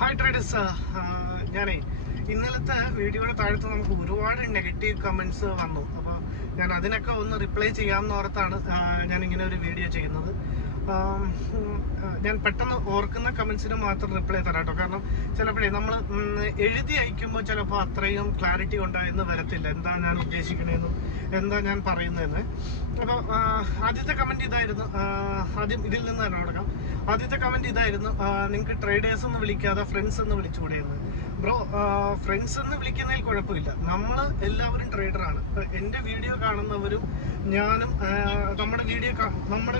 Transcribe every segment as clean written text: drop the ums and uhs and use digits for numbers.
Hi traders, ഞാനേ ഇന്നലത്തെ വീഡിയോയുടെ താഴത്ത് നമുക്ക് ഒരുപാട് നെഗറ്റീവ് കമൻസ് വന്നു. അപ്പോൾ ഞാൻ അതിനൊക്കെ ഒന്ന് റിപ്ലൈ ചെയ്യാമെന്ന് ഓർത്താണ് ഞാൻ ഇങ്ങനെ ഒരു വീഡിയോ ചെയ്യുന്നത്. ഞാൻ പെട്ടെന്ന് ഓർക്കുന്ന കമൻസിന് മാത്രം റിപ്ലൈ തരാം കേട്ടോ. കാരണം ചിലപ്പോഴേ നമ്മൾ എഴുതി അയക്കുമ്പോൾ ചിലപ്പോൾ അത്രയും ക്ലാരിറ്റി ഉണ്ടായെന്ന് വരത്തില്ല, എന്താ ഞാൻ ഉദ്ദേശിക്കണേന്നും എന്താ ഞാൻ പറയുന്നതെന്ന്. അപ്പോൾ ആദ്യത്തെ കമൻറ്റ് ഇതായിരുന്നു. ആദ്യം ഇതിൽ നിന്ന് തന്നെ തുടങ്ങാം. ആദ്യത്തെ കമൻറ്റ് ഇതായിരുന്നു, നിങ്ങൾക്ക് ട്രേഡേഴ്സ് എന്ന് വിളിക്കാതെ ഫ്രണ്ട്സ് എന്ന് വിളിച്ചുകൂടെയെന്ന്. ബ്രോ, ഫ്രണ്ട്സ് എന്ന് വിളിക്കുന്നതിൽ കുഴപ്പമില്ല. നമ്മൾ എല്ലാവരും ട്രേഡറാണ്. എൻ്റെ വീഡിയോ കാണുന്നവരും ഞാനും നമ്മുടെ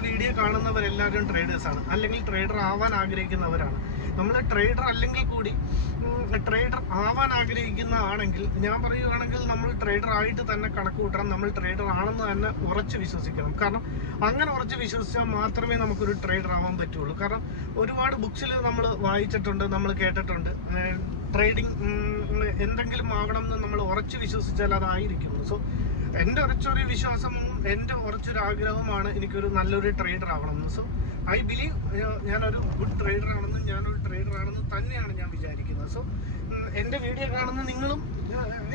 വീഡിയോ കാണുന്നവരെല്ലാവരും ട്രേഡേഴ്സാണ്, അല്ലെങ്കിൽ ട്രേഡർ ആവാൻ ആഗ്രഹിക്കുന്നവരാണ്. നമ്മൾ ട്രേഡർ അല്ലെങ്കിൽ കൂടി ട്രേഡർ ആവാൻ ആഗ്രഹിക്കുന്ന ആണെങ്കിൽ, ഞാൻ പറയുകയാണെങ്കിൽ നമ്മൾ ട്രേഡർ ആയിട്ട് തന്നെ കണക്ക് കൂട്ടണം. നമ്മൾ ട്രേഡർ ആണെന്ന് തന്നെ ഉറച്ച് വിശ്വസിക്കണം. കാരണം അങ്ങനെ ഉറച്ച് വിശ്വസിച്ചാൽ മാത്രമേ നമുക്കൊരു ട്രേഡർ ആവാൻ പറ്റുള്ളൂ. കാരണം ഒരുപാട് ബുക്സിൽ നമ്മൾ വായിച്ചിട്ടുണ്ട്, നമ്മൾ കേട്ടിട്ടുണ്ട്, ട്രേഡിങ് എന്തെങ്കിലും ആവണം എന്ന് നമ്മൾ ഉറച്ച് വിശ്വസിച്ചാൽ അതായിരിക്കും. സോ എൻ്റെ ഉറച്ചൊരു വിശ്വാസം, എൻ്റെ ഉറച്ചൊരു ആഗ്രഹമാണ് എനിക്കൊരു നല്ലൊരു ട്രേഡർ ആവണമെന്ന്. സോ ഐ ബിലീവ് ഞാനൊരു ഗുഡ് ട്രേഡർ ആണെന്നും ഞാനൊരു ട്രേഡർ ആണെന്നും തന്നെയാണ് ഞാൻ വിചാരിക്കുന്നത്. സോ എൻ്റെ വീഡിയോ കാണുന്ന നിങ്ങളും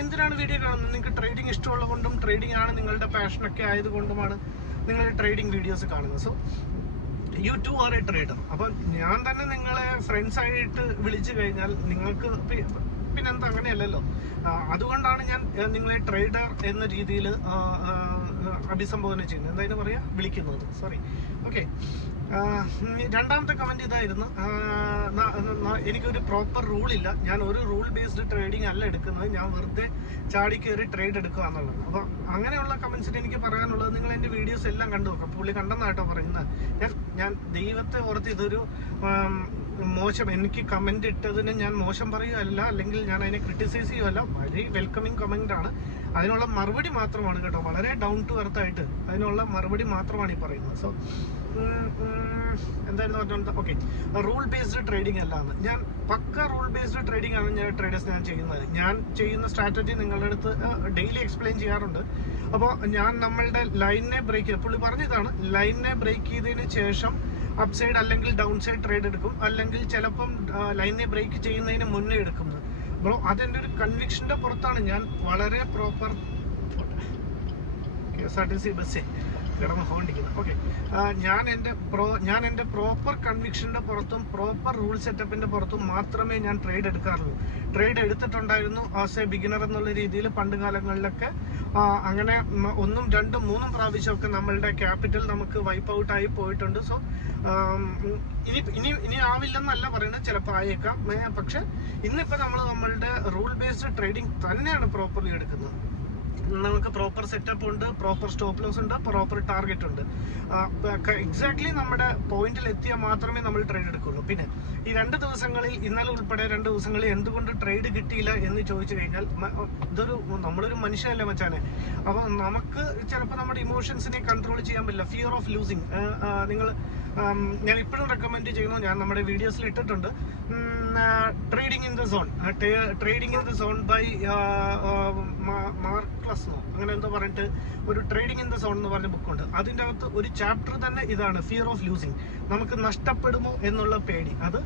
എന്തിനാണ് വീഡിയോ കാണുന്നത്? നിങ്ങൾക്ക് ട്രേഡിങ് ഇഷ്ടമുള്ളത് കൊണ്ടും ട്രേഡിംഗ് ആണ് നിങ്ങളുടെ പാഷനൊക്കെ ആയതുകൊണ്ടുമാണ് നിങ്ങൾ ട്രേഡിംഗ് വീഡിയോസ് കാണുന്നത്. So you too are a trader. അപ്പം ഞാൻ തന്നെ നിങ്ങളെ ഫ്രണ്ട്സായിട്ട് വിളിച്ചു കഴിഞ്ഞാൽ നിങ്ങൾക്ക് പിന്നെന്താ, അങ്ങനെയല്ലല്ലോ. അതുകൊണ്ടാണ് ഞാൻ നിങ്ങളെ ട്രേഡർ എന്ന രീതിയിൽ അഭിസംബോധന ചെയ്യുന്നത്, എന്തായാലും പറയാ വിളിക്കുന്നത്. സോറി. ഓക്കെ, രണ്ടാമത്തെ കമൻറ്റ് ഇതായിരുന്നു, എനിക്കൊരു പ്രോപ്പർ റൂളില്ല, ഞാൻ ഒരു റൂൾ ബേസ്ഡ് ട്രേഡിംഗ് അല്ല എടുക്കുന്നത്, ഞാൻ വെറുതെ ചാടി കയറി ട്രേഡ് എടുക്കുക എന്നുള്ളത്. അപ്പോൾ അങ്ങനെയുള്ള കമൻസിന് എനിക്ക് പറയാനുള്ളത്, നിങ്ങൾ എൻ്റെ വീഡിയോസ് എല്ലാം കണ്ടു നോക്കാം. പുള്ളി കണ്ടെന്നായിട്ടോ പറയുന്നത്. ഞാൻ ദൈവത്തെ ഓർത്ത് ഇതൊരു മോശം, എനിക്ക് കമൻറ്റ് ഇട്ടതിന് ഞാൻ മോശം പറയുകയല്ല, അല്ലെങ്കിൽ ഞാൻ അതിനെ ക്രിട്ടിസൈസ് ചെയ്യുകയല്ല. വളരെ വെൽക്കമിങ് കമൻ്റ് ആണ്, അതിനുള്ള മറുപടി മാത്രമാണ് കേട്ടോ. വളരെ ഡൗൺ ടു എർത്ത് ആയിട്ട് അതിനുള്ള മറുപടി മാത്രമാണ് ഈ പറയുന്നത്. സോ എന്തായിരുന്നു പറഞ്ഞത്? ഓക്കെ, റൂൾ ബേസ്ഡ് ട്രേഡിംഗ് അല്ലാന്ന്. ഞാൻ പക്ക റൂൾ ബേസ്ഡ് ട്രേഡിംഗ് ആണ് ഞാൻ ചെയ്യുന്നത്. ഞാൻ ചെയ്യുന്ന സ്ട്രാറ്റജി നിങ്ങളുടെ അടുത്ത് ഡെയിലി എക്സ്പ്ലെയിൻ ചെയ്യാറുണ്ട്. അപ്പോൾ ഞാൻ നമ്മളുടെ ലൈനിനെ ബ്രേക്ക് ചെയ്ത്, പുള്ളി പറഞ്ഞതാണ്, ലൈനിനെ ബ്രേക്ക് ചെയ്തതിന് ശേഷം അപ്പ് സൈഡ് അല്ലെങ്കിൽ ഡൗൺ സൈഡ് ട്രേഡ് എടുക്കും, അല്ലെങ്കിൽ ചിലപ്പം ലൈനിനെ ബ്രേക്ക് ചെയ്യുന്നതിന് മുന്നേ എടുക്കുന്നത്. ബ്രോ, അതെൻ്റെ ഒരു കൺവിക്ഷൻ്റെ പുറത്താണ്. ഞാൻ വളരെ പ്രോപ്പർ KSRTC ബസ് കിടന്ന് ഹോണ്ടിക്കുന്നത്. ഓക്കെ, ഞാൻ എൻ്റെ പ്രോപ്പർ കൺവിക്ഷൻ്റെ പുറത്തും പ്രോപ്പർ റൂൾ സെറ്റപ്പിൻ്റെ പുറത്തും മാത്രമേ ഞാൻ ട്രേഡ് എടുക്കാറുള്ളൂ. ട്രേഡ് എടുത്തിട്ടുണ്ടായിരുന്നു ആസ് എ ബിഗിനർ എന്നുള്ള രീതിയിൽ പണ്ട് കാലങ്ങളിലൊക്കെ. അങ്ങനെ 1, 2, 3 പ്രാവശ്യമൊക്കെ നമ്മളുടെ ക്യാപിറ്റൽ നമുക്ക് വൈപ്പ് ഔട്ട് ആയി പോയിട്ടുണ്ട്. സോ ഇനി ആവില്ലെന്നല്ല പറയുന്നത്, ചിലപ്പോൾ ആയേക്കാം. പക്ഷെ ഇന്നിപ്പോൾ നമ്മളുടെ റൂൾ ബേസ്ഡ് ട്രേഡിംഗ് തന്നെയാണ് പ്രോപ്പർലി എടുക്കുന്നത്. നമുക്ക് പ്രോപ്പർ സെറ്റപ്പ് ഉണ്ട്, പ്രോപ്പർ സ്റ്റോപ്പ് ലോസ് ഉണ്ട്, പ്രോപ്പർ ടാർഗറ്റ് ഉണ്ട്. എക്സാക്ട്ലി നമ്മുടെ പോയിന്റിൽ എത്തിയാൽ മാത്രമേ നമ്മൾ ട്രേഡ് എടുക്കുള്ളൂ. പിന്നെ ഈ 2 ദിവസങ്ങളിൽ, ഇന്നലെ ഉൾപ്പെടെ 2 ദിവസങ്ങളിൽ എന്തുകൊണ്ട് ട്രേഡ് കിട്ടിയില്ല എന്ന് ചോദിച്ചു കഴിഞ്ഞാൽ, നമ്മളൊരു മനുഷ്യനല്ലേ മച്ചാനെ. അപ്പോൾ നമുക്ക് ചിലപ്പോൾ നമ്മുടെ ഇമോഷൻസിനെ കൺട്രോൾ ചെയ്യാൻ പറ്റില്ല. Fear of losing. ഞാൻ ഇപ്പോഴും റെക്കമെൻഡ് ചെയ്യുന്നു, ഞാൻ നമ്മുടെ വീഡിയോസിൽ ഇട്ടിട്ടുണ്ട്, trading in the zone by മാർക്ലസ്നോ അങ്ങനെ എന്തോ പറഞ്ഞിട്ട് ഒരു ട്രേഡിംഗ് ഇൻ ദ സോൺ എന്ന് പറഞ്ഞ ബുക്കുണ്ട്. അതിൻ്റെ അകത്ത് ഒരു ചാപ്റ്റർ തന്നെ ഇതാണ്, ഫിയർ ഓഫ് ലൂസിങ്. നമുക്ക് നഷ്ടപ്പെടുമോ എന്നുള്ള പേടി. അത്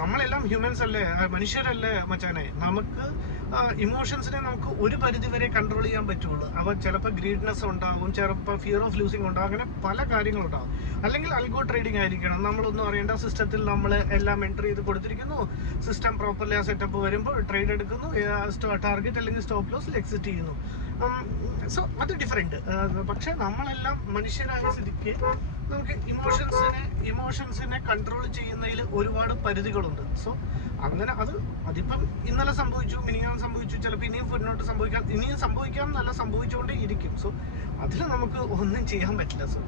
നമ്മളെല്ലാം ഹ്യൂമൻസ് അല്ലേ, മനുഷ്യരല്ലേ മച്ചാനെ. നമുക്ക് ഇമോഷൻസിനെ നമുക്ക് ഒരു പരിധി വരെ കൺട്രോൾ ചെയ്യാൻ പറ്റുള്ളൂ. അപ്പോൾ ചിലപ്പോൾ ഗ്രീഡ്നെസ് ഉണ്ടാകും, ചിലപ്പോൾ ഫിയർ ഓഫ് ലൂസിങ് ഉണ്ടാകും, അങ്ങനെ പല കാര്യങ്ങളുണ്ടാകും. അല്ലെങ്കിൽ അൽഗോ ട്രേഡിംഗ് ആയിരിക്കണം, നമ്മളൊന്നും അറിയേണ്ട സിസ്റ്റത്തിൽ നമ്മൾ എല്ലാം എൻട്രി ചെയ്ത് കൊടുത്തിരിക്കുന്നു, സിസ്റ്റം പ്രോപ്പർലി ആ സെറ്റപ്പ് വരുമ്പോൾ ട്രേഡ് എടുക്കുന്നു, ടാർഗറ്റ് അല്ലെങ്കിൽ സ്റ്റോപ്പ് ലോസിൽ എക്സിറ്റ് ചെയ്യുന്നു. സോ അത് ഡിഫറെൻറ്റ്. പക്ഷെ നമ്മളെല്ലാം മനുഷ്യരായ സ്ഥിതിക്ക് നമുക്ക് ഇമോഷൻസിനെ കൺട്രോൾ ചെയ്യുന്നതിൽ ഒരുപാട് പരിധികളുണ്ട്. സോ അങ്ങനെ അതിപ്പം ഇന്നലെ സംഭവിച്ചു, മിനിഞ്ഞാന്ന് സംഭവിച്ചു, ചിലപ്പോൾ ഇനിയും മുന്നോട്ട് സംഭവിക്കാം എന്നല്ല, സംഭവിച്ചുകൊണ്ടേ ഇരിക്കും. സോ അതിൽ നമുക്ക് ഒന്നും ചെയ്യാൻ പറ്റില്ല. സോ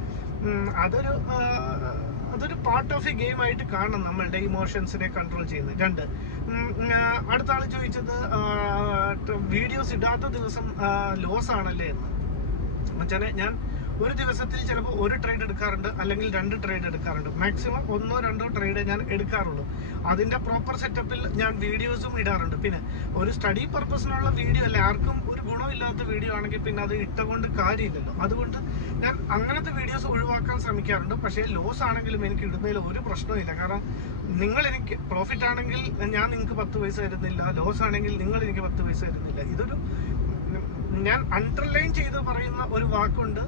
അതൊരു പാർട്ട് ഓഫ് എ ഗെയിം ആയിട്ട് കാണണം നമ്മളുടെ ഇമോഷൻസിനെ കൺട്രോൾ ചെയ്യുന്നത്. 2, അടുത്ത ആൾ ചോദിച്ചത്, വീഡിയോസ് ഇടാത്ത ദിവസം ലോസ് ആണല്ലേ എന്ന്. മച്ചാനെ, ഞാൻ ഒരു ദിവസത്തിൽ ചിലപ്പോൾ ഒരു ട്രേഡ് എടുക്കാറുണ്ട്, അല്ലെങ്കിൽ 2 ട്രേഡ് എടുക്കാറുണ്ട്. മാക്സിമം 1-2 ട്രേഡ് ഞാൻ എടുക്കാറുള്ളൂ. അതിന്റെ പ്രോപ്പർ സെറ്റപ്പിൽ ഞാൻ വീഡിയോസും ഇടാറുണ്ട്. പിന്നെ ഒരു സ്റ്റഡി പർപ്പസിനുള്ള വീഡിയോ അല്ല, ആർക്കും ഒരു ഗുണമില്ലാത്ത വീഡിയോ ആണെങ്കിൽ പിന്നെ അത് ഇട്ടുകൊണ്ട് കാര്യമില്ലല്ലോ. അതുകൊണ്ട് ഞാൻ അങ്ങനത്തെ വീഡിയോസ് ഒഴിവാക്കാൻ ശ്രമിക്കാറുണ്ട്. പക്ഷേ ലോസ് ആണെങ്കിലും എനിക്ക് ഇടുന്നതിൽ ഒരു പ്രശ്നമില്ല. കാരണം നിങ്ങൾ എനിക്ക് പ്രോഫിറ്റ് ആണെങ്കിൽ ഞാൻ നിങ്ങൾക്ക് 10 പൈസ തരുന്നില്ല, ലോസ് ആണെങ്കിൽ നിങ്ങൾ എനിക്ക് 10 പൈസ തരുന്നില്ല. ഇതൊരു ഞാൻ അണ്ടർലൈൻ ചെയ്ത് പറയുന്ന ഒരു വാക്കുണ്ട്,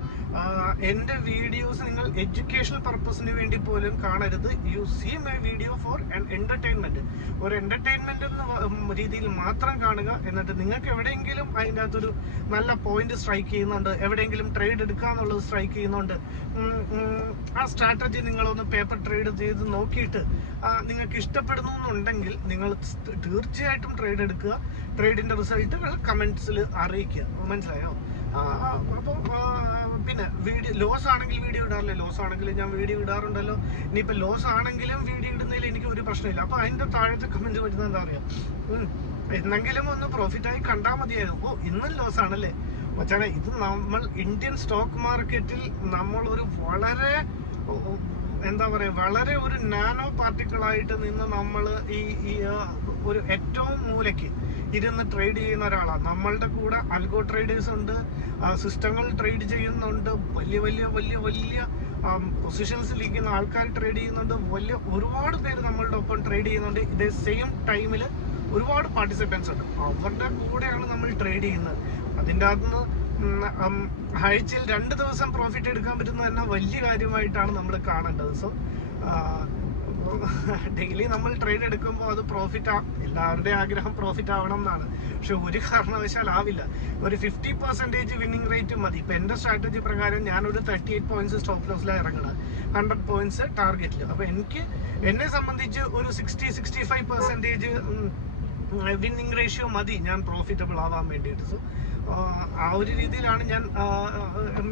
എൻ്റെ വീഡിയോസ് നിങ്ങൾ എഡ്യൂക്കേഷണൽ പർപ്പസിന് വേണ്ടി പോലും കാണരുത്. You see my video for entertainment. ഒരു എന്റർടൈൻമെന്റ് എന്ന രീതിയിൽ മാത്രം കാണുക. എന്നിട്ട് നിങ്ങൾക്ക് എവിടെയെങ്കിലും അതിൻ്റെ അകത്തൊരു നല്ല പോയിന്റ് സ്ട്രൈക്ക് ചെയ്യുന്നുണ്ട്, എവിടെയെങ്കിലും ട്രേഡ് എടുക്കാന്നുള്ളത് സ്ട്രൈക്ക് ചെയ്യുന്നുണ്ട്, ആ സ്ട്രാറ്റജി നിങ്ങളൊന്ന് പേപ്പർ ട്രേഡ് ചെയ്ത് നോക്കിയിട്ട് നിങ്ങൾക്ക് ഇഷ്ടപ്പെടുന്നു എന്നുണ്ടെങ്കിൽ നിങ്ങൾ തീർച്ചയായിട്ടും ട്രേഡ് എടുക്കുക. ട്രേഡിന്റെ റിസൾട്ടുകൾ കമന്റ്സിൽ അറിയിക്കുക. മനസ്സിലായോ? അപ്പോൾ പിന്നെ വീഡിയോ ലോസ് ആണെങ്കിൽ വീഡിയോ ഇടാറില്ല, ലോസ് ആണെങ്കിലും ഞാൻ വീഡിയോ ഇടാറുണ്ടല്ലോ. ഇനിയിപ്പോൾ ലോസ് ആണെങ്കിലും വീഡിയോ ഇടുന്നതിൽ എനിക്ക് ഒരു പ്രശ്നമില്ല. അപ്പോൾ അതിൻ്റെ താഴത്തെ കമന്റ് വരുന്നത് എന്താ അറിയാം, എന്നെങ്കിലും ഒന്ന് പ്രോഫിറ്റായി കണ്ടാൽ മതിയായിരുന്നു. ഇന്നും ലോസ് ആണല്ലേ മച്ചാനെ. ഇത് നമ്മൾ ഇന്ത്യൻ സ്റ്റോക്ക് മാർക്കറ്റിൽ നമ്മളൊരു വളരെ എന്താ പറയുക, വളരെ ഒരു നാനോ പാർട്ടിക്കിളായിട്ട് നിന്ന് നമ്മൾ ഈ ഒരു ഏറ്റവും മൂലയ്ക്ക് ഇരുന്ന് ട്രേഡ് ചെയ്യുന്ന ഒരാളാണ്. നമ്മളുടെ കൂടെ അൽഗോ ട്രേഡേഴ്സ് ഉണ്ട്, സിസ്റ്റങ്ങൾ ട്രേഡ് ചെയ്യുന്നുണ്ട്, വലിയ വലിയ വലിയ വലിയ പൊസിഷൻസിൽ ഇരിക്കുന്ന ആൾക്കാർ ട്രേഡ് ചെയ്യുന്നുണ്ട്, ഒരുപാട് പേര് നമ്മളുടെ ഒപ്പം ട്രേഡ് ചെയ്യുന്നുണ്ട്. ഇതേ സെയിം ടൈമിൽ ഒരുപാട് പാർട്ടിസിപ്പൻസ് ഉണ്ട്, അവരുടെ കൂടെയാണ് നമ്മൾ ട്രേഡ് ചെയ്യുന്നത്. അതിൻ്റെ അകത്തുനിന്ന് ആഴ്ചയിൽ 2 ദിവസം പ്രോഫിറ്റ് എടുക്കാൻ പറ്റുന്നത് തന്നെ വലിയ കാര്യമായിട്ടാണ് നമ്മൾ കാണേണ്ടത്. സോ ഡെയിലി നമ്മൾ ട്രേഡ് എടുക്കുമ്പോൾ അത് പ്രോഫിറ്റ് എല്ലാവരുടെയും ആഗ്രഹം പ്രോഫിറ്റ് ആവണം എന്നാണ്. പക്ഷെ ഒരു കാരണവശാൽ ആവില്ല. ഒരു 50% വിന്നിംഗ് റേറ്റ് മതി. ഇപ്പൊ എന്റെ സ്ട്രാറ്റജി പ്രകാരം ഞാനൊരു 38 പോയിന്റ്സ് സ്റ്റോപ്പ് ലോസിലാണ് ഇറങ്ങുന്നത്, 100 പോയിന്റ്സ് ടാർഗറ്റിൽ. അപ്പൊ എന്നെ സംബന്ധിച്ച് ഒരു 60-65% വിന്നിംഗ് റേഷ്യോ മതി ഞാൻ പ്രോഫിറ്റബിൾ ആവാൻ വേണ്ടിയിട്ട്. സോ ആ ഒരു രീതിയിലാണ് ഞാൻ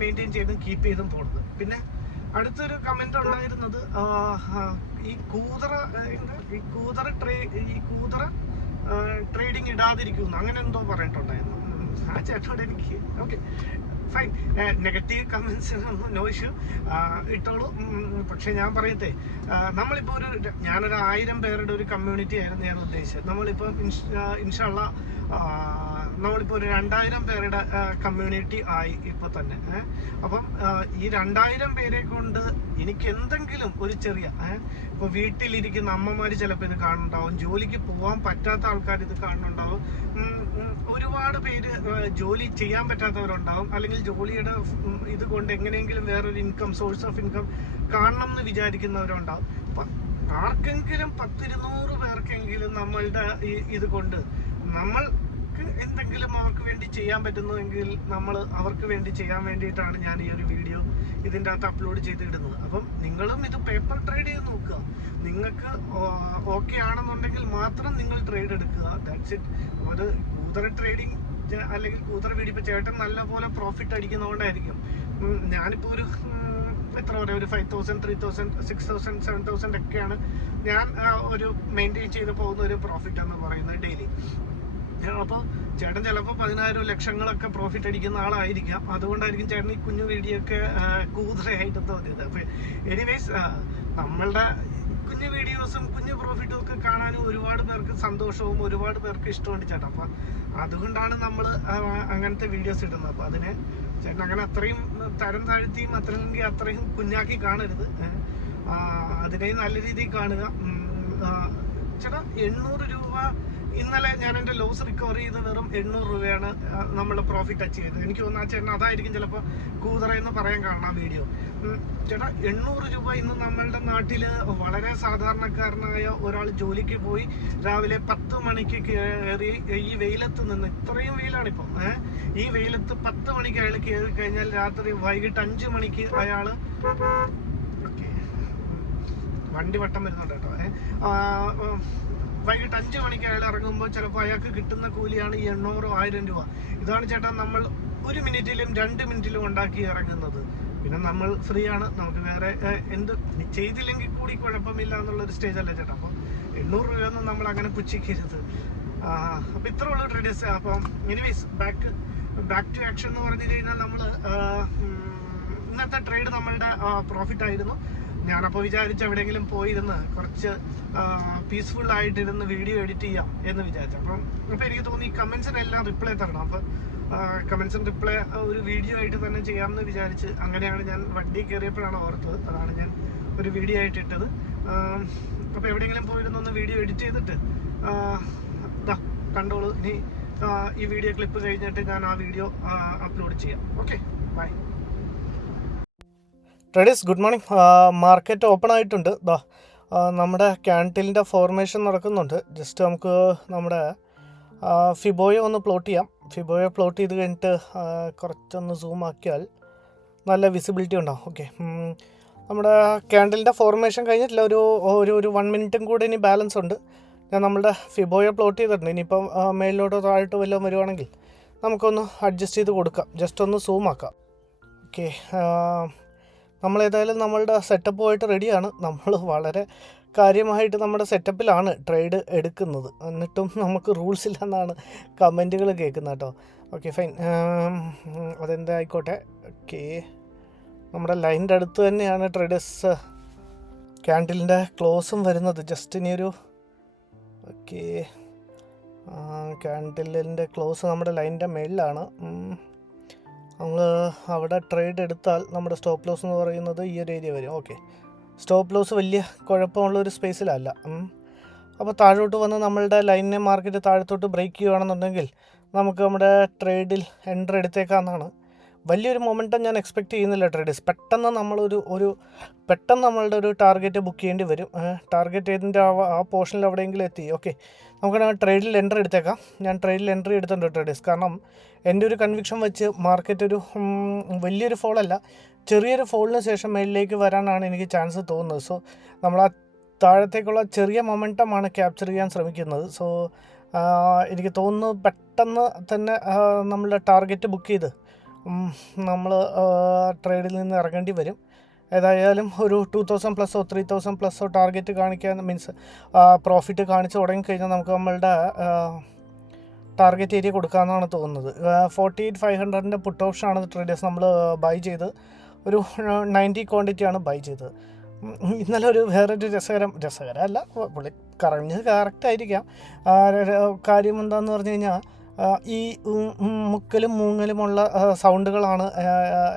മെയിൻറ്റെയിൻ ചെയ്തും കീപ്പ് ചെയ്തും പോകുന്നത്. പിന്നെ അടുത്തൊരു കമന്റ് ഉണ്ടായിരുന്നത്, ഈ കൂതറ ട്രേഡിങ് ഇടാതിരിക്കുന്നു അങ്ങനെ എന്തോ പറഞ്ഞിട്ടുണ്ടായിരുന്നു ആ ചേട്ടനോട്. എനിക്ക് okay fine, negative comments no issue, ഇട്ടോളൂ. പക്ഷെ ഞാൻ പറയട്ടെ, നമ്മളിപ്പോ ഞാനൊരു 1000 പേരുടെ ഒരു കമ്മ്യൂണിറ്റി ആയിരുന്നു ഞാൻ ഉദ്ദേശിച്ചത്. നമ്മളിപ്പോ ഇൻഷാള്ള നമ്മളിപ്പോ ഒരു 2000 പേരുടെ കമ്മ്യൂണിറ്റി ആയി ഇപ്പൊ തന്നെ. അപ്പം ഈ 2000 പേരെ കൊണ്ട് എനിക്ക് എന്തെങ്കിലും ഒരു ചെറിയ ഇപ്പൊ വീട്ടിലിരിക്കുന്ന അമ്മമാര് ചിലപ്പോൾ ഇത് കാണുന്നുണ്ടാവും, ജോലിക്ക് പോകാൻ പറ്റാത്ത ആൾക്കാർ ഇത് കാണുന്നുണ്ടാവും, ഒരുപാട് പേര് ജോലി ചെയ്യാൻ പറ്റാത്തവരുണ്ടാവും, അല്ലെങ്കിൽ ജോലിയുടെ ഇത് കൊണ്ട് എങ്ങനെയെങ്കിലും വേറൊരു ഇൻകം, സോഴ്സ് ഓഫ് ഇൻകം കാണണം എന്ന് വിചാരിക്കുന്നവരുണ്ടാവും. ആർക്കെങ്കിലും 10-200 പേർക്കെങ്കിലും നമ്മളുടെ ഇത് കൊണ്ട് നമ്മൾക്ക് എന്തെങ്കിലും അവർക്ക് വേണ്ടി ചെയ്യാൻ പറ്റുന്നുവെങ്കിൽ നമ്മൾ അവർക്ക് വേണ്ടി ചെയ്യാൻ വേണ്ടിയിട്ടാണ് ഞാൻ ഈ ഒരു വീഡിയോ ഇതിൻ്റെ അകത്ത് അപ്ലോഡ് ചെയ്തിടുന്നത്. അപ്പം നിങ്ങളും ഇത് പേപ്പർ ട്രേഡ് ചെയ്ത് നോക്കുക. നിങ്ങൾക്ക് ഓക്കെ ആണെന്നുണ്ടെങ്കിൽ മാത്രം നിങ്ങൾ ട്രേഡ് എടുക്കുക. That's it. അത് കൂതറ ട്രേഡിങ് അല്ലെങ്കിൽ കൂതറ വീഡിയോ ഇപ്പൊ ചേട്ടൻ നല്ല പോലെ പ്രോഫിറ്റ് അടിക്കുന്നതുകൊണ്ടായിരിക്കും. ഞാനിപ്പോ ഒരു എത്ര പറയാം, ഒരു 5,000, 3,000, 6,000, 7,000 ഒക്കെയാണ് ഞാൻ ഒരു മെയിൻറ്റെയിൻ ചെയ്ത് പോകുന്ന ഒരു പ്രോഫിറ്റ് എന്ന് പറയുന്നത് ഡെയിലി. അപ്പോൾ ചേട്ടൻ ചിലപ്പോൾ 10,000 ലക്ഷങ്ങളൊക്കെ പ്രോഫിറ്റ് അടിക്കുന്ന ആളായിരിക്കാം. അതുകൊണ്ടായിരിക്കും ചേട്ടൻ ഈ കുഞ്ഞു വീഡിയോ ഒക്കെ കൂതറയായിട്ട് തോന്നിയത്. അപ്പോൾ എനിവേസ്, നമ്മളുടെ കുഞ്ഞു വീഡിയോസും കുഞ്ഞു പ്രോഫിറ്റും ഒക്കെ കാണാനും ഒരുപാട് പേർക്ക് സന്തോഷവും ഒരുപാട് പേർക്ക് ഇഷ്ടമുണ്ട് ചേട്ടാ. അപ്പം അതുകൊണ്ടാണ് നമ്മൾ അങ്ങനത്തെ വീഡിയോസ് ഇടുന്നത്. അപ്പോൾ അതിനെ ചേട്ടൻ അങ്ങനെ അത്രയും തരം താഴ്ത്തിയും അത്രയും കുഞ്ഞാക്കി കാണരുത്. അതിനെ നല്ല രീതിയിൽ കാണുക. ചേട്ടാ 800 രൂപ ഇന്നലെ ഞാൻ എൻ്റെ ലോസ് റിക്കവർ ചെയ്ത് വെറും 800 രൂപയാണ് നമ്മൾ പ്രോഫിറ്റ് അച്ചീവ് ചെയ്തത്. എനിക്ക് തോന്നുന്നു ആ ചേട്ടൻ അതായിരിക്കും ചിലപ്പോൾ കൂതറ എന്ന് പറയാൻ കാണാം വീഡിയോ. ചേട്ടാ 800 രൂപ ഇന്ന് നമ്മളുടെ നാട്ടിൽ വളരെ സാധാരണക്കാരനായ ഒരാൾ ജോലിക്ക് പോയി രാവിലെ 10 മണിക്ക് കയറി ഈ വെയിലത്ത് നിന്ന്, ഇത്രയും വെയിലാണിപ്പോൾ, ഈ വെയിലത്ത് 10 മണിക്ക് അയാൾ കയറി കഴിഞ്ഞാൽ രാത്രി വൈകിട്ട് 5 മണിക്ക് അയാൾ വണ്ടി വട്ടം വരുന്നുണ്ട് കേട്ടോ. വൈകിട്ട് 5 മണിക്ക് അയാൾ ഇറങ്ങുമ്പോൾ ചിലപ്പോൾ അയാൾക്ക് കിട്ടുന്ന കൂലിയാണ് 800-1000 രൂപ. ഇതാണ് ചേട്ടാ നമ്മൾ 1 മിനിറ്റിലും 2 മിനിറ്റിലും ഉണ്ടാക്കി ഇറങ്ങുന്നത്. പിന്നെ നമ്മൾ ഫ്രീ ആണ്, നമുക്ക് വേറെ എന്ത് ചെയ്തില്ലെങ്കിൽ കൂടി കുഴപ്പമില്ല എന്നുള്ളൊരു സ്റ്റേജ് അല്ലേ ചേട്ടാ. അപ്പോൾ 800 രൂപയൊന്നും നമ്മൾ അങ്ങനെ പുച്ഛിക്കരുത്. അപ്പോൾ ഇത്ര ഉള്ള ട്രേഡേഴ്സ്. അപ്പം എനിവേസ് ബാക്ക് ടു ആക്ഷൻ എന്ന് പറഞ്ഞു കഴിഞ്ഞാൽ നമ്മൾ ഇന്നത്തെ ട്രേഡ് നമ്മളുടെ പ്രോഫിറ്റ് ആയിരുന്നു. ഞാനപ്പോൾ വിചാരിച്ചു എവിടെയെങ്കിലും പോയിരുന്ന് കുറച്ച് പീസ്ഫുൾ ആയിട്ടിരുന്ന് വീഡിയോ എഡിറ്റ് ചെയ്യാം എന്ന് വിചാരിച്ചു. അപ്പോൾ എനിക്ക് തോന്നി കമൻസിനെല്ലാം റിപ്ലൈ തരണം. അപ്പോൾ കമൻസിന് റിപ്ലൈ ഒരു വീഡിയോ ആയിട്ട് തന്നെ ചെയ്യാമെന്ന് വിചാരിച്ച് അങ്ങനെയാണ് ഞാൻ വണ്ടി കയറിയപ്പോഴാണ് ഓർത്തത്. അതാണ് ഞാൻ ഒരു വീഡിയോ ആയിട്ട് ഇട്ടത്. അപ്പോൾ എവിടെയെങ്കിലും പോയിരുന്നൊന്ന് വീഡിയോ എഡിറ്റ് ചെയ്തിട്ട് കണ്ടോളൂ. ഇനി ഈ വീഡിയോ ക്ലിപ്പ് കഴിഞ്ഞിട്ട് ഞാൻ ആ വീഡിയോ അപ്ലോഡ് ചെയ്യാം. Okay, bye. Traders good morning. Market open ആയിട്ടുണ്ട്. നമ്മുടെ ക്യാൻഡിലിൻ്റെ ഫോർമേഷൻ നടക്കുന്നുണ്ട്. ജസ്റ്റ് നമുക്ക് നമ്മുടെ ഫിബോയെ ഒന്ന് പ്ലോട്ട് ചെയ്യാം. ഫിബോയെ പ്ലോട്ട് ചെയ്ത് കഴിഞ്ഞിട്ട് കുറച്ചൊന്ന് സൂം ആക്കിയാൽ നല്ല വിസിബിലിറ്റി ഉണ്ടാവും. ഓക്കെ, നമ്മുടെ ക്യാൻഡിലിൻ്റെ ഫോർമേഷൻ കഴിഞ്ഞിട്ടില്ല. ഒരു 1 മിനിറ്റും കൂടെ ഇനി ബാലൻസ് ഉണ്ട്. ഞാൻ നമ്മളുടെ ഫിബോയെ പ്ലോട്ട് ചെയ്തിട്ടുണ്ട്. ഇനിയിപ്പം മേലിലോട്ടോ താഴോട്ടോ വല്ലതും വരുവാണെങ്കിൽ നമുക്കൊന്ന് അഡ്ജസ്റ്റ് ചെയ്ത് കൊടുക്കാം. ജസ്റ്റ് ഒന്ന് സൂം ആക്കാം. ഓക്കെ, നമ്മളേതായാലും നമ്മളുടെ സെറ്റപ്പുമായിട്ട് റെഡിയാണ്. നമ്മൾ വളരെ കാര്യമായിട്ട് നമ്മുടെ സെറ്റപ്പിലാണ് ട്രേഡ് എടുക്കുന്നത്. എന്നിട്ടും നമുക്ക് റൂൾസ് ഇല്ലെന്നാണ് കമൻറ്റുകൾ കേൾക്കുന്നത് കേട്ടോ. ഓക്കെ ഫൈൻ, അതെന്താ ആയിക്കോട്ടെ. ഓക്കെ, നമ്മുടെ ലൈനിൻ്റെ അടുത്ത് തന്നെയാണ് ട്രേഡേഴ്സ് ക്യാൻഡിലിൻ്റെ ക്ലോസും വരുന്നത്. ജസ്റ്റ് ഇനിയൊരു ഓക്കെ, ക്യാൻഡിലിൻ്റെ ക്ലോസ് നമ്മുടെ ലൈനിൻ്റെ മേളിലാണ്. നമ്മൾ അവിടെ ട്രേഡ് എടുത്താൽ നമ്മുടെ സ്റ്റോപ്പ് ലോസ് എന്ന് പറയുന്നത് ഈ ഒരു ഏരിയ വരും. ഓക്കെ, സ്റ്റോപ്പ് ലോസ് വലിയ കുഴപ്പമുള്ളൊരു സ്പേസിലല്ല. അപ്പോൾ താഴോട്ട് വന്ന് നമ്മളുടെ ലൈനിനെ മാർക്കറ്റ് താഴത്തോട്ട് ബ്രേക്ക് ചെയ്യുകയാണെന്നുണ്ടെങ്കിൽ നമുക്ക് നമ്മുടെ ട്രേഡിൽ എൻട്രി എടുത്തേക്കാമെന്നാണ്. വലിയൊരു മൊമെൻറ്റം ഞാൻ എക്സ്പെക്റ്റ് ചെയ്യുന്നില്ല ട്രേഡേഴ്സ്. പെട്ടെന്ന് നമ്മളുടെ ഒരു ടാർഗറ്റ് ബുക്ക് ചെയ്യേണ്ടി വരും. ടാർഗറ്റ് ചെയ്തിൻ്റെ ആ പോർഷനിൽ എവിടെയെങ്കിലും എത്തി. ഓക്കെ, നമുക്ക് ട്രേഡിൽ എൻട്രി എടുത്തേക്കാം. ഞാൻ ട്രേഡിൽ എൻട്രി എടുത്തിട്ടുണ്ട് ട്രേഡേഴ്സ്. കാരണം എൻ്റെ ഒരു കൺവിക്ഷൻ വെച്ച് മാർക്കറ്റ് ഒരു വലിയൊരു ഫോളല്ല, ചെറിയൊരു ഫോളിന് ശേഷം മേലിലേക്ക് വരാനാണ് എനിക്ക് ചാൻസ് തോന്നുന്നത്. സോ നമ്മൾ ആ താഴത്തേക്കുള്ള ചെറിയ മൊമെൻറ്റമാണ് ക്യാപ്ചർ ചെയ്യാൻ ശ്രമിക്കുന്നത്. സോ എനിക്ക് തോന്നുന്നു പെട്ടെന്ന് തന്നെ നമ്മളുടെ ടാർഗറ്റ് ബുക്ക് ചെയ്ത് നമ്മൾ ട്രേഡിൽ നിന്ന് ഇറങ്ങേണ്ടി വരും. ഏതായാലും ഒരു 2000+ 3000+ ടാർഗറ്റ് കാണിക്കാൻ മീൻസ് പ്രോഫിറ്റ് കാണിച്ച് തുടങ്ങിക്കഴിഞ്ഞാൽ നമുക്ക് നമ്മളുടെ ടാർഗറ്റ് ഏരിയ കൊടുക്കാമെന്നാണ് തോന്നുന്നത്. 48,500 പുട്ട് ഓപ്ഷനാണ് ട്രേഡേഴ്സ് നമ്മൾ ബൈ ചെയ്ത്. ഒരു 90 ക്വാണ്ടിറ്റിയാണ് ബൈ ചെയ്തത്. ഇന്നലെ വേറൊരു രസകരമല്ല, പുള്ളി കറക്റ്റായിരിക്കാം. കാര്യം എന്താണെന്ന് പറഞ്ഞു കഴിഞ്ഞാൽ ഈ മുക്കലും മൂങ്ങലുമുള്ള സൗണ്ടുകളാണ്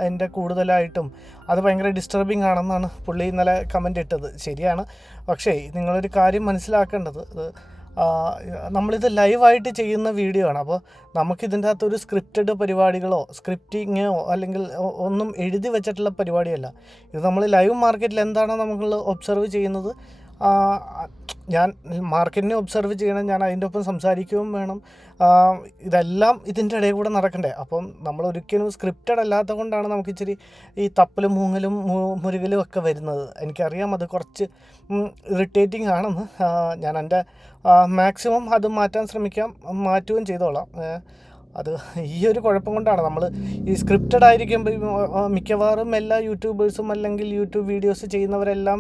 എൻ്റെ കൂടുതലായിട്ടും. അത് ഭയങ്കര ഡിസ്റ്റർബിങ് ആണെന്നാണ് പുള്ളി ഇന്നലെ കമൻ്റ് ഇട്ടത്. ശരിയാണ്, പക്ഷേ നിങ്ങളൊരു കാര്യം മനസ്സിലാക്കേണ്ടത്, നമ്മളിത് ലൈവായിട്ട് ചെയ്യുന്ന വീഡിയോ ആണ്. അപ്പോൾ നമുക്കിതിൻ്റെ അകത്തൊരു സ്ക്രിപ്റ്റഡ് പരിപാടികളോ സ്ക്രിപ്റ്റിങ്ങോ അല്ലെങ്കിൽ ഒന്നും എഴുതി വെച്ചിട്ടുള്ള പരിപാടിയല്ല. ഇത് നമ്മൾ ലൈവ് മാർക്കറ്റിൽ എന്താണോ നമ്മൾ ഒബ്സർവ് ചെയ്യുന്നത്, ഞാൻ മാർക്കറ്റിനെ ഒബ്സർവ് ചെയ്യണം, ഞാൻ അതിൻ്റെ ഒപ്പം സംസാരിക്കുകയും വേണം. ഇതെല്ലാം ഇതിൻ്റെ ഇടയിൽ കൂടെ നടക്കണ്ടേ. അപ്പം നമ്മൾ ഒരിക്കലും സ്ക്രിപ്റ്റഡ് അല്ലാത്ത കൊണ്ടാണ് നമുക്ക് ഇച്ചിരി ഈ തപ്പലും മൂങ്ങലും മുരുകലും ഒക്കെ വരുന്നത്. എനിക്കറിയാം അത് കുറച്ച് ഇറിറ്റേറ്റിംഗ് ആണെന്ന്. ഞാൻ എൻ്റെ മാക്സിമം അത് മാറ്റാൻ ശ്രമിക്കാം, മാറ്റുകയും ചെയ്തോളാം. അത് ഈ ഒരു കുഴപ്പം കൊണ്ടാണ് നമ്മൾ ഈ സ്ക്രിപ്റ്റഡ് ആയിരിക്കുമ്പോൾ മിക്കവാറും എല്ലാ യൂട്യൂബേഴ്സും അല്ലെങ്കിൽ യൂട്യൂബ് വീഡിയോസ് ചെയ്യുന്നവരെല്ലാം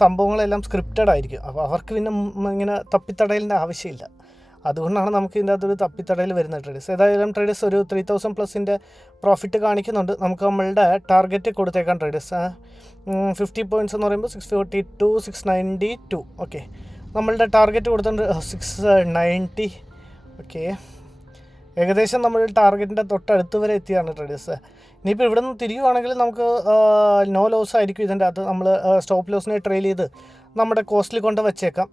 സംഭവങ്ങളെല്ലാം സ്ക്രിപ്റ്റഡ് ആയിരിക്കും. അപ്പോൾ അവർക്ക് പിന്നെ ഇങ്ങനെ തപ്പിത്തടയലിൻ്റെ ആവശ്യമില്ല. അതുകൊണ്ടാണ് നമുക്ക് ഇതിൻ്റെ അകത്തൊരു തപ്പിത്തടയിൽ വരുന്ന ട്രേഡേഴ്സ്. ഏതായാലും ട്രേഡേഴ്സ് ഒരു 3000+ പ്രോഫിറ്റ് കാണിക്കുന്നുണ്ട്. നമുക്ക് നമ്മളുടെ ടാർഗറ്റ് കൊടുത്തേക്കാം ട്രേഡേഴ്സ്. 50 പോയിൻറ്റ്സ് എന്ന് പറയുമ്പോൾ 642, 692. ഓക്കെ, നമ്മളുടെ ടാർഗറ്റ് കൊടുത്തിട്ടുണ്ട് 690. ഓക്കെ, ഏകദേശം നമ്മൾ ടാർഗറ്റിൻ്റെ തൊട്ടടുത്ത് വരെ എത്തിയാണ് ട്രേഡേഴ്സ്. ഇനിയിപ്പോൾ ഇവിടെ നിന്ന് തിരിയുവാണെങ്കിൽ നമുക്ക് നോ ലോസ് ആയിരിക്കും ഇതിൻ്റെ അകത്ത്. നമ്മൾ സ്റ്റോപ്പ് ലോസിനെ ട്രെയിൽ ചെയ്ത് നമ്മുടെ കോസ്റ്റിൽ കൊണ്ട് വെച്ചേക്കാം.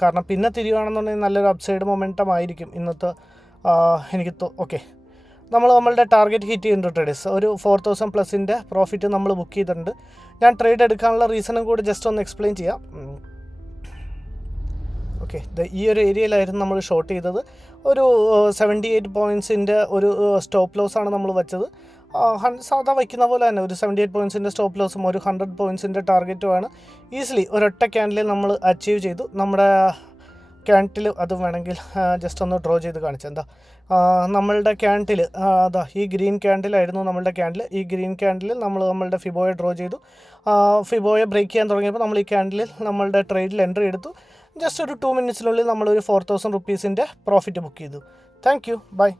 കാരണം പിന്നെ തിരിയുവാണെന്നുണ്ടെങ്കിൽ നല്ലൊരു അപ്സൈഡ് മൊമെൻറ്റം ആയിരിക്കും ഇന്നത്തെ എനിക്ക് ഓക്കെ, നമ്മളുടെ ടാർഗറ്റ് ഹിറ്റ് ചെയ്യുന്നുണ്ട് ട്രേഡേഴ്സ്. ഒരു 4000+ പ്രോഫിറ്റ് നമ്മൾ ബുക്ക് ചെയ്തിട്ടുണ്ട്. ഞാൻ ട്രേഡ് എടുക്കാനുള്ള റീസണും കൂടി ജസ്റ്റ് ഒന്ന് എക്സ്പ്ലെയിൻ ചെയ്യാം. ഓക്കെ, ഈ ഒരു ഏരിയയിലായിരുന്നു നമ്മൾ ഷോർട്ട് ചെയ്തത്. ഒരു 78 പോയിൻറ്റ്സിൻ്റെ ഒരു സ്റ്റോപ്പ് ലോസാണ് നമ്മൾ വെച്ചത്. സാധാ വയ്ക്കുന്ന പോലെ തന്നെ ഒരു 78 പോയിൻറ്റ്സിൻ്റെ സ്റ്റോപ്പ് ലോസും ഒരു 100 പോയിൻറ്റ്സിൻ്റെ ടാർഗറ്റുമാണ് ഈസിലി ഒരൊറ്റ ക്യാൻഡിൽ നമ്മൾ അച്ചീവ് ചെയ്തു. നമ്മുടെ ക്യാൻഡിൽ അത് വേണമെങ്കിൽ ജസ്റ്റ് ഒന്ന് ഡ്രോ ചെയ്ത് കാണിച്ചു. എന്താ നമ്മളുടെ ക്യാൻഡിൽ അതാ ഈ ഗ്രീൻ ക്യാൻഡിലായിരുന്നു നമ്മളുടെ ക്യാൻഡിൽ. ഈ ഗ്രീൻ ക്യാൻഡിൽ നമ്മളുടെ ഫിബോയെ ഡ്രോ ചെയ്തു. ഫിബോയെ ബ്രേക്ക് ചെയ്യാൻ തുടങ്ങിയപ്പോൾ നമ്മൾ ഈ ക്യാൻഡിലിൽ നമ്മളുടെ ട്രേഡിൽ എൻട്രി എടുത്തു. ജസ്റ്റ് ഒരു 2 മിനിറ്റ്സിനുള്ളിൽ നമ്മളൊരു 4000 റുപ്പീസിൻ്റെ പ്രോഫിറ്റ് ബുക്ക് ചെയ്തു. Thank you, by.